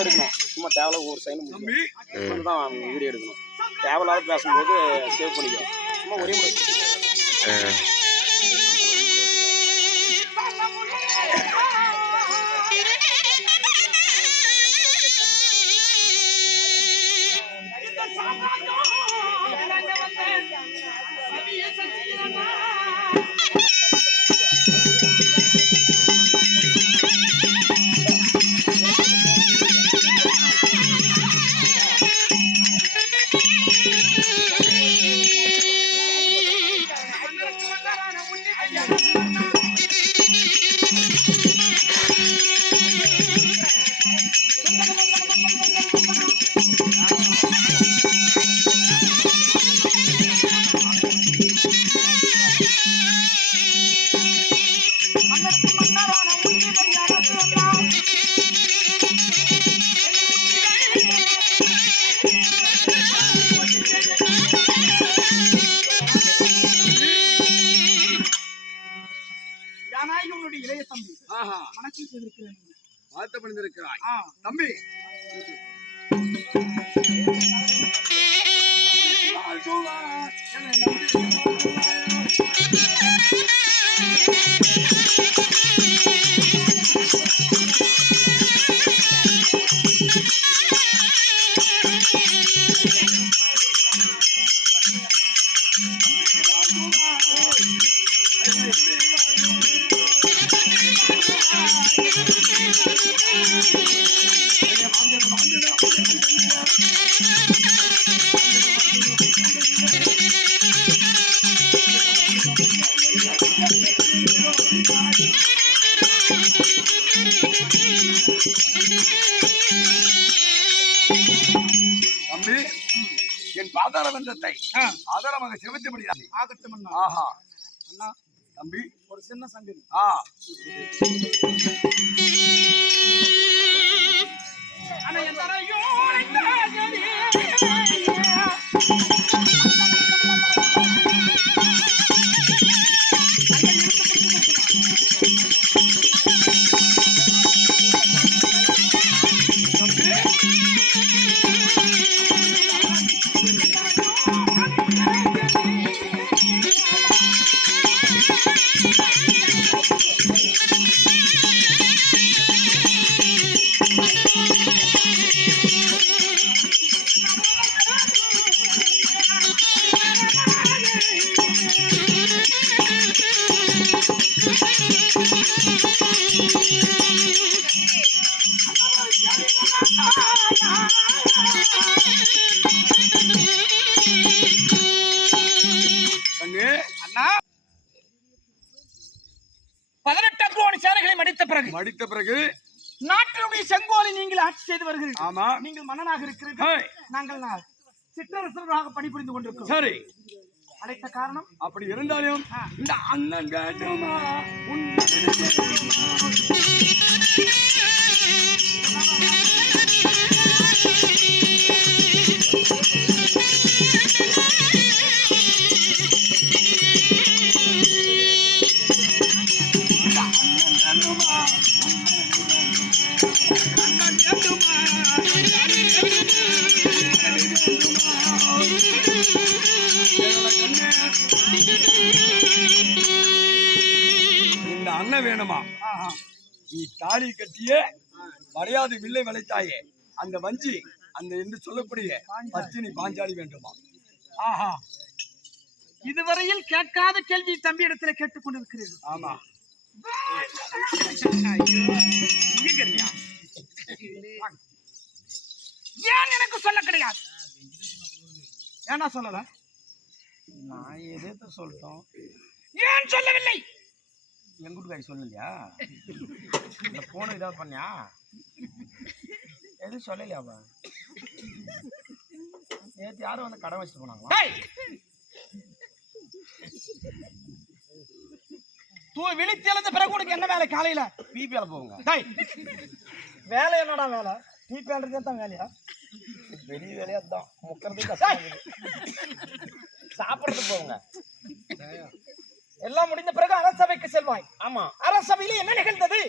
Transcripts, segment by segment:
இருக்கணும். சும்மா தேவையில்ல ஒரு சைன் தான் வீடியோ எடுக்கணும். தேவையில்லாத பேசும்போது சேவ் பண்ணிக்கணும். சும்மா ஒரே முறை இளைய தம்பி வணக்கம் செய்திருக்கிறேன். வாழ்த்து பண்ணிருக்கிறாய் தம்பி. தம்பி என் பாதாள வந்தத்தை ஆதாரமாக செலுத்த முடியாது. ஆகட்டும். ஆஹா அண்ணா தம்பி ஒரு சின்ன சங்கதி. மடித்த பிறகு நாட்டினுடைய செங்கோலை நீங்கள் ஆட்சி செய்து வருகிறீர்கள். ஆமா, நீங்கள் மன்னனாக இருக்கிறீர்கள். நாங்கள் சிற்றரசர்களாக பணிபுரிந்து கொண்டிருக்கிறோம். சரி, அழைத்த காரணம் அப்படி இருந்தாலும் இந்த அண்ணன் வேண்டுமா இந்த அண்ணன் வேணுமா? நீ தாலி கட்டிய மரியாதை வில்லை வளைத்தாயே அந்த வஞ்சி அந்த என்று சொல்லக்கூடிய பத்தினி பாஞ்சாலி வேண்டுமா? ஆஹா, இதுவரையில் கேட்காத கேள்வி தம்பி இடத்துல கேட்டுக் கொண்டிருக்கிறீர்கள். ஆமா, ஏன் எனக்கு சொல்ல கிடையாது? ஏன்னா சொல்லல? நான் எதை சொல்லிட்டோம்? ஏன் சொல்லவில்லை? எங்க வீட்டுக்காரி சொல்லலையா? இந்த போன ஏதாவது பண்ணியா? எதுவும் சொல்லலையாவா? நேற்று யாரும் வந்து கடை வச்சுட்டு போனாங்களா? விழித்தெழுந்த பிறகு உனக்கு என்ன வேலை? காலையில பிபிஎல் போங்க. வேலை என்னடா வேலை? டீ பேண்டதே தான் வேலையா? வெளிய வேலையா தான் முக்கறதே கஷ்டம். சாப்பிடுறது போங்க. எல்லாம் முடிந்த பிறகு அரசவைக்கு செல்வாய். ஆமா. அரசவையில என்ன நிகழ்ந்தது?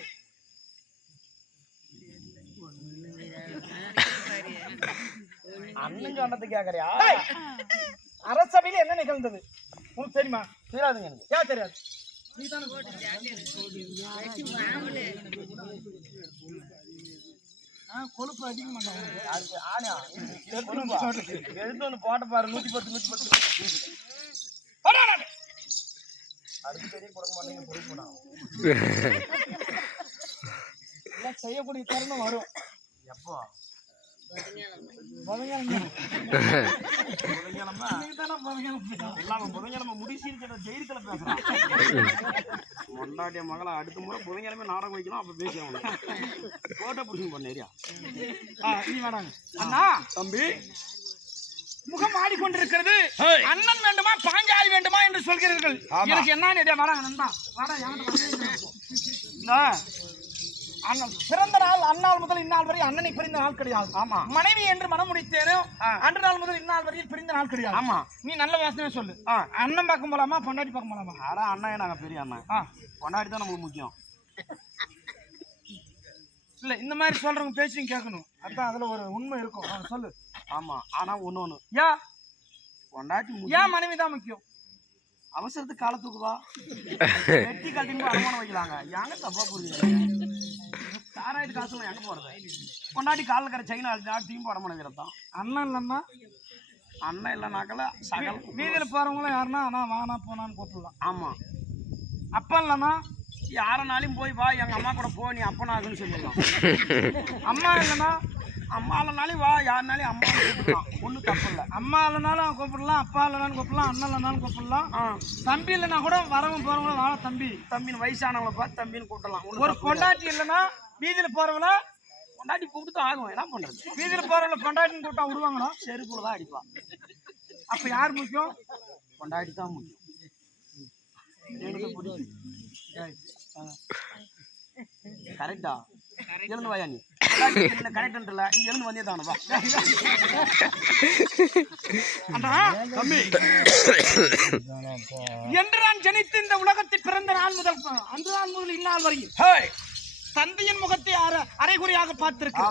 அண்ணன் சொன்னது கேக்குறியா? அரசவையில என்ன நிகழ்ந்தது உனக்கு தெரியுமா? தெரியாதுங்க எனக்கு. ஏன் தெரியாது? கொழுப்பு அதிக மாட்டாங்க. எடுத்து ஒன்று போட்ட பாரு 110 110. அடுத்து பெரிய கொடுக்க மாட்டேங்க பொறுப்பு போனா எல்லாம் செய்யக்கூடிய தருணம் வரும். எப்போ புதன்கிழமை முடிச்சிருக்கிற ஜெயிலுக்குள்ள பேசுறான். முன்னாடிய மகளை அடுத்த முறை புதன்கிழமை நாடகம் வைக்கலாம். அப்ப பேசுவாங்க போட்டோ புடிச்சு பண்ணேரியா. நீ வேணாங்க அண்ணா. தம்பி முகம் ஆடிக்கொண்டிருக்கிறது. அண்ணன் வேண்டுமா பாஞ்சாலி வேண்டுமா என்று சொல்கிறீர்கள். எனக்கு என்ன வராங்க நண்பா வாடா. பிறந்த நாள் அந்நாள் முதல் இந்நாள் வரை அண்ணனை பிரிந்த நாள் கிடையாது. ஆமா. மனைவி என்று மனம் முடித்தேனோ அன்று நாள் முதல் இந்நாள் வரையில் பிரிந்த நாள் கிடையாது. ஆமா. நீ நல்ல வாசனையா சொல்லு. அண்ணன் பார்க்க போலாமா பொண்டாட்டி பார்க்க போலாமா? ஆடா அண்ணன் நாங்க பெரிய அண்ணன். பொண்டாட்டி தான் நமக்கு முக்கியம். இல்ல இந்த மாதிரி சொல்றவங்க பேச்சும் கேட்கணும். அதான் அதுல ஒரு உண்மை இருக்கும். சொல்லு. ஆமா. ஆனா ஒண்ணு ஏன் பொண்டாட்டி ஏன் மனைவி தான் முக்கியம்? அவசரத்துக்கு காலத்துக்குவா வெட்டி கட்டின்னு அடமானம் வைக்கலாங்க. ஏங்க தப்பா புரியுது? சாராயிட்டு காசுலாம் எங்க போறது? பொண்டாட்டி காலில் இருக்கிற செயினா திரும்பி அடமானம் வைக்கிறதான். அண்ணன் இல்லைன்னா அண்ணன் இல்லைனாக்கல சகல் வீதியில போறவங்களும் யாருன்னா ஆனா வானா போனான்னு கூப்பிடலாம். ஆமா. அப்பா இல்லைன்னா யாரனாலையும் போய் வா எங்க அம்மா கூட போ நீ அப்பனாகுன்னு சொல்லிடலாம். அம்மா இல்லைன்னா அம்மா இல்லைனாலும் வா யாருனாலையும் அம்மா கூப்பிடலாம். ஒன்றும் தப்பு இல்லை. அம்மா இல்லைனாலும் கூப்பிடலாம். அப்பா இல்லைனாலும் கூப்பிடலாம். அண்ணன் இல்லைனாலும் கூப்பிடலாம். தம்பி இல்லைன்னா கூட வரவங்க போறவங்களும் வாழ தம்பி தம்பின்னு வயசானவங்களை பார்த்து தம்பின்னு கூப்பிடலாம். ஒரு பொண்டாட்டி இல்லைன்னா வீதியில போறவங்கள பொண்டாட்டி கூப்பிட்டு ஆகும். என்ன பண்றது? வீதியில போறவங்கள பொண்டாட்டின்னு கூப்பிட்டா விடுவாங்களா? செருப்புல தான் அடிப்பான். அப்ப யார் முக்கியம்? பொண்டாட்டி தான் முக்கியம். கரெக்டா? எழுந்து வாயா நீ. கரெக்ட் இல்ல நீ எழுந்து வந்தே தானப்பா. என்று நான் ஜனித்து இந்த உலகத்தில் பிறந்த நாள் முதல் அன்று நாள் முதல் இந்நாள் வரையில் தந்தையின் முகத்தை அரைகுறையாக பார்த்திருக்க.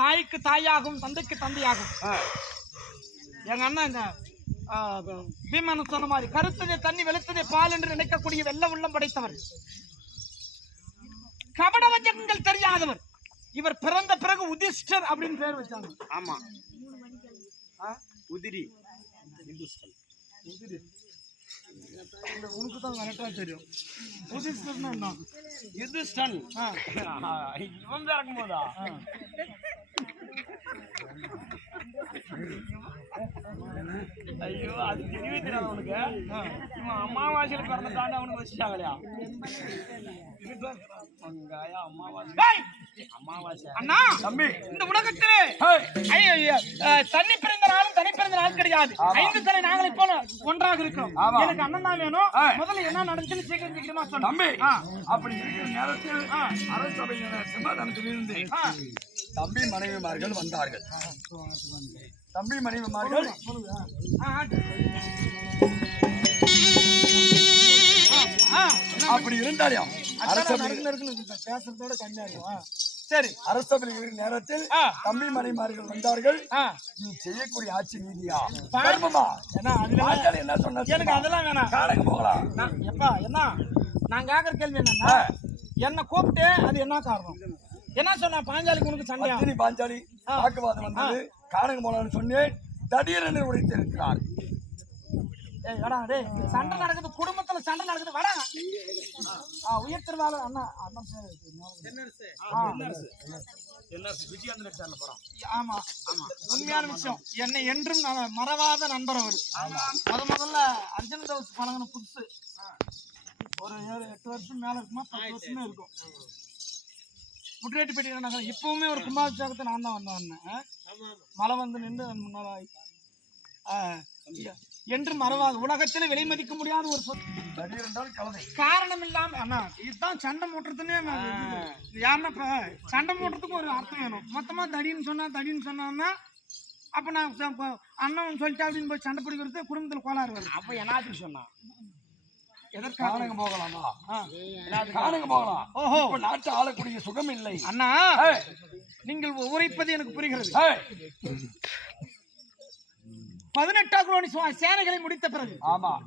தாய்க்கு தாயாகும் தந்தைக்கு தந்தையாகும். எங்க அண்ணன் இந்த பீமன் சொன்ன மாதிரி கருத்ததை தண்ணி வெளுத்ததை பால் என்று நினைக்கக்கூடிய வெள்ள உள்ளம் படைத்தவர். கபடவஞ்சகங்கள் தெரியாதவர். இவர் பிறந்த பிறகு உதிஷ்டர் அப்படின்னு பேர் வச்சாங்க. ஆமா. உதிரி உனக்கு தான் கரெக்டா தெரியும். உதிஷ்டர்னா என்ன? யுதிஷ்டன். இவன் இறக்கும் போதா ஐயோ அது தெரியவே தெரியாது உனக்கு. இவன் அமாவாசையில பிறந்தாண்டு அவனுக்கு வச்சுட்டாங்களையா? அமாவாசை அண்ணா தம்பி இந்த உலகத்திலே தண்ணி பிறந்த நாளும் தனி பிறந்த நாள் கிடையாது. 5 தலை நாங்களை போல ஒன்றாக இருக்கிறோம். எனக்கு அண்ணன் தான் வேணும். முதல்ல என்ன நடந்துன்னு சீக்கிரம் சீக்கிரமா சொல்ல தம்பி. அப்படி இருக்கிற நேரத்தில் அரசபையினர் சிம்மாசனத்திலிருந்து தம்பி மனைவிமார்கள் வந்தார்கள். தம்பி மனைவிமார்கள் அப்படி இருந்தாலும் பேசுறதோட கம்மியா இருக்கும். சரி அரசபையில் நேரத்தில் தம்பி மனைவிமார்கள் வந்தார்கள். நீ செய்யக்கூடிய ஆட்சி நீதியா பரமமா? என்ன சொன்ன? எனக்கு அதெல்லாம் வேணாம். காலைக்கு போகலாம். எப்பா என்ன நான் கேக்குற கேள்வி என்னன்னா என்ன கூப்பிட்டு அது என்ன காரணம்? என்ன சொன்னா பாஞ்சாலிக்கு உனக்கு சண்டையா? பாஞ்சாலி வாக்குவாதம் வந்தது. காணங்க போலான்னு சொன்னேன். திடீரென்று உடைத்திருக்கிறார். சண்டை நடக்குது குடும்பத்துல சண்டை நடக்குது. வடா உயர் திருவாளர் அண்ணா அண்ணன் ஆமா உண்மையான விஷயம். என்னை என்றும் மறவாத நண்பர் அவரு. முதல்ல அர்ஜுன் தவஸ் பழங்கின புதுசு ஒரு 7-8 வருஷம் மேல இருக்குமா 10 வருஷமே இருக்கும். முட்ரேட்டு பெட்டி இப்பவுமே ஒரு கும்பாபிஷேகத்தை நான் தான் வந்தேன். மழை வந்து நின்று முன்னால என்று மறவாது. உலகத்தில் விலை மதிக்க முடியாத ஒரு சொத்து. தடியர் என்றால் கலதை. காரணம் இல்லாம அண்ணா இதுதான் சண்டை மூட்டுறதுன்னே ஏன்னா இப்ப சண்டை மூட்டுறதுக்கு ஒரு அர்த்தம் வேணும். மொத்தமா தடின்னு சொன்னா அப்ப நான் அண்ணன் சொல்லிட்டா அப்படின்னு போய் சண்டை பிடிக்கிறது குடும்பத்துல கோளாறு வரும். அப்ப என்னாச்சு சொன்னா எதற்காக போகலாமா? காணுங்க போகலாம். ஓஹோ, இப்ப நாட்டு ஆளக்கூடிய சுகம் இல்லை அண்ணா. நீங்கள் உரைப்பது எனக்கு புரிகிறது. 18 குலோனி சேனைகளை முடித்த பிறகு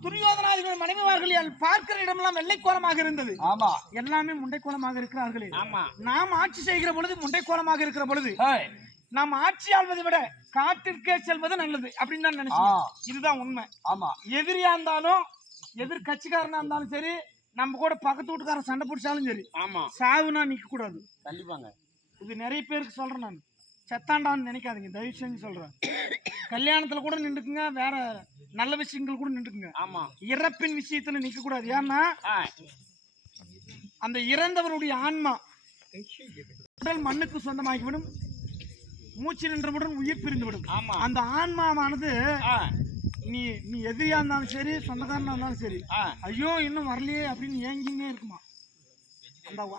துரியோதனாதிகள் மனைவிமார்கள் பார்க்கிற இடமெல்லாம் வெள்ளைக்கோலமாக இருந்தது. எல்லாமே முண்டைக்கோலமாக இருக்கிறார்களே. நாம் ஆட்சி செய்கிற பொழுது முண்டைக்கோலமாக இருக்கிற பொழுது நாம் ஆட்சி ஆள்வதை விட காட்டிற்கே செல்வது நல்லது அப்படின்னு தான் நினைச்சோம். இதுதான் உண்மை. எதிரியா இருந்தாலும் எதிர் கட்சிக்காரனா இருந்தாலும் சரி, நம்ம கூட பக்கத்து வீட்டுக்காரன் சண்டை பிடிச்சாலும் சரி, சாவுனா நிக்க கூடாது. கண்டிப்பாங்க. இது நிறைய பேருக்கு சொல்றேன். நான் செத்தாண்டான்னு நினைக்காதீங்க, தயவு செஞ்சு சொல்றேன். கல்யாணத்துல கூட நின்றுக்குங்க, வேற நல்ல விஷயங்கள் கூட நின்றுக்குங்க. இறப்பின் விஷயத்துல நிக்க கூடாது. ஏன்னா அந்த இறந்தவருடைய ஆன்மா உடல் மண்ணுக்கு சொந்தமாகிவிடும், மூச்சு நின்றவுடன் உயிர் பிரிந்துவிடும். அந்த ஆன்மாவானது நீ நீ எதிரியா இருந்தாலும் சரி, சொந்தக்காரனா இருந்தாலும் சரி, ஐயோ இன்னும் வரலையே அப்படின்னு ஏங்கினே இருக்குமா.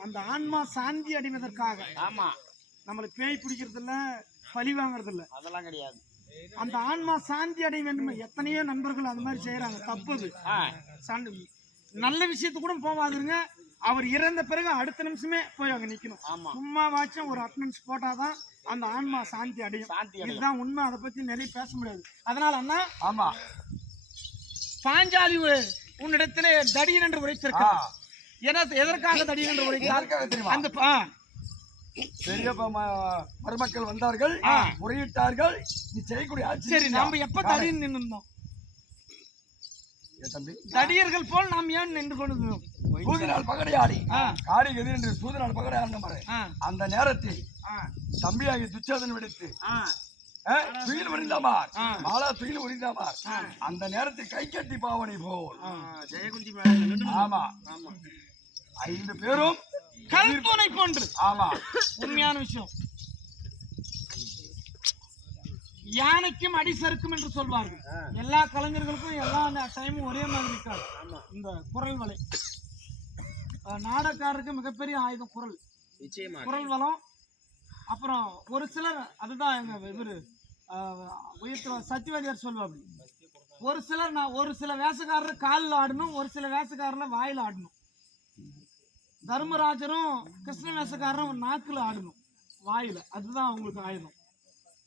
அந்த ஆன்மா சாந்தி அடைவதற்காக நம்மளை பேய் பிடிக்கிறது இல்ல, பழி வாங்கறது இல்ல, அதெல்லாம் கிடையாது. அந்த ஆன்மா சாந்தி அடைய வேண்டும். எத்தனையோ நண்பர்கள் அந்த மாதிரி செய்யறாங்க, தப்புது. நல்ல விஷயத்து கூட போவாதுங்க. அவர் இறந்த பிறகு அடுத்த நிமிஷமே போய் அங்க நிக்கணும். சும்மா வாச்சும் ஒரு அட்டனன்ஸ் போட்டாதான் அந்த ஆன்மா சாந்தி அடையும். இதுதான் உண்மை. அதை பத்தி நிறைய பேச முடியாது. அதனால அண்ணா, பாஞ்சாலி உன்னிடத்திலே தடியன் என்று உரைத்திருக்கிறார். எதற்காக தடியன் என்று உரைக்கிறார்? அந்த பெரிய மருமக்கள் வந்தார்கள், முறையிட்டார்கள், நீ செய்யக்கூடிய ஆட்சி. சரி, நாம எப்ப தடியன் நின்றோம்? தடியர்கள் போல் நாம் ஏன் நின்று கொண்டிருந்தோம்? சூதினால் பகடையாடி காடி எதிர் என்று சூதினால் பகடையாடி அந்த நேரத்தில் தம்பியாகி துச்சேதன் விடுத்து துயில் உரிந்தாமார், மாலா துயில் உரிந்தாமார். அந்த நேரத்தில் கை கட்டி பாவனை போல் ஜெயகுந்தி. ஆமா, 5 பேரும் கல்பனை போன்று. ஆமா, உண்மையான விஷயம். யானைக்கும் அடி சறுக்கும் என்று சொல்வார்கள். எல்லா கலைஞர்களுக்கும் எல்லா டைமும் ஒரே மாதிரி இருக்காது. இந்த குரல் வலை நாடகக்காரருக்கு மிகப்பெரிய ஆயுதம் குரல். குரல் வளம். அப்புறம் ஒரு சிலர், அதுதான் எங்க இவரு சத்தியவாதியார் சொல்வாங்க, ஒரு சில வேஷக்காரர் காலில் ஆடணும், ஒரு சில வேஷக்காரர் வாயில் ஆடணும். தர்மராஜரும் கிருஷ்ண வேஷக்காரரும் நாக்குல ஆடணும், வாயில. அதுதான் அவங்களுக்கு ஆயுதம்.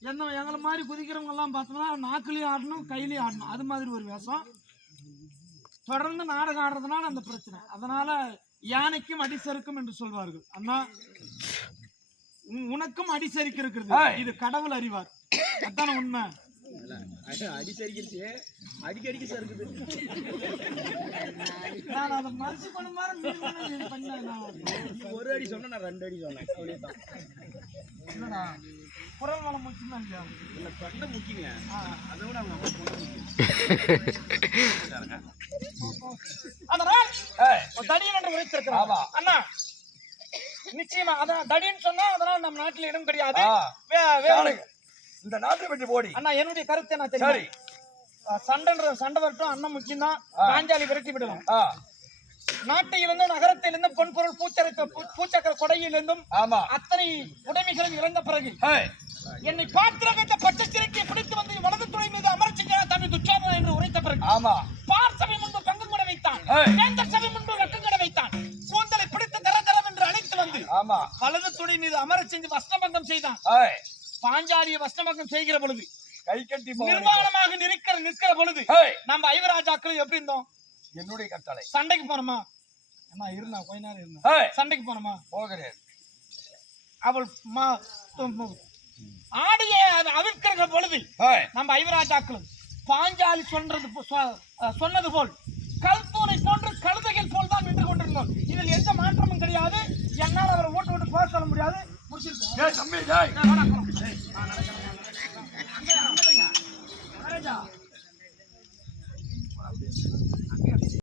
எங்களை மாதிரி குதிக்கிறவங்க எல்லாம் பார்த்தோம்னா நாக்குலயும் ஆடணும், கையிலயும் ஆடணும். அது மாதிரி ஒரு வேஷம். தொடர்ந்து நாடகம் ஆடுறதுனால அந்த பிரச்சனை. அதனால யானைக்கும் அடிசறுக்கும் என்று சொல்வார்கள். அண்ணா, உனக்கும் அடிசரிக்க இருக்கிறது. இது கடவுள் அறிவார். அதான உண்மை. அடிசரிக்கிறது அடிக்கடிக்கு சறுக்குது. நான் அதை மனசு பண்ண ஒரு அடி சொன்ன, நான் 2 அடி சொன்னேன். இல்லடா, குரல் வளம் முக்கியம் இல்லையா? இல்ல, தொண்டை முக்கியங்க. அதை விட அவங்க தடியன் என்று உரைத்திருக்கிறார். அண்ணா, நிச்சயமா அதான் தடியன் சொன்னா அதனால நம்ம நாட்டில் இடம் கிடையாது. இந்த நாட்டை பற்றி போடி. அண்ணா, என்னுடைய கருத்தை நான் தெரியும். சண்டை வரட்டும், அண்ணன் முக்கியம் தான். பாஞ்சாலி விரட்டி விடலாம். நாட்டிலிருந்து நகரத்திலிருந்து பொன்பொருள் பூச்சக்கர கொடையிலிருந்தும் அத்தனை உடைமைகளும் இழந்த பிறகு என்னை பாத்திரத்தை பச்சை சிறைக்கு பிடித்து வந்து வலது துறை மீது அமர்ச்சிக்கிறார் தம்பி துச்சாதனன் என்று உரைத்த பிறகு பார் சபை முன்பு பங்கு கூட வைத்தான், வேந்தர் சபை முன்பு வெக்கம் கூட வைத்தான். கூந்தலை பிடித்து தரதரம் என்று அழைத்து வந்து வலது துறை மீது அமரச் செஞ்சு வஸ்திரபங்கம் செய்தான். பாஞ்சாலிய வஸ்திரபங்கம் செய்கிற பொழுது கை கட்டி நிர்வாணமாக நிற்கிற பொழுது நம்ம ஐவராஜாக்கள் எப்படி இருந்தோம்? என்னுடைய கட்டளை. சண்டைக்கு போனோமா? அண்ணா இருந்தா கொஞ்ச நேரம் இருந்தா சண்டைக்கு போனோமா? போகிறேன். அவள் ஆடிய அவிழ்க்கிற பொழுது நம்ம ஐவராஜாக்களும் பாஞ்சாலி சொன்னது போல் கல்தூனை போன்று கழுதைகள் போல் தான் நின்று கொண்டிருந்தோம். இதில் எந்த மாற்றமும் கிடையாது. என்னால் அவரை ஓட்டு விட்டு போக சொல்ல முடியாது. முடிச்சிருக்கேன்.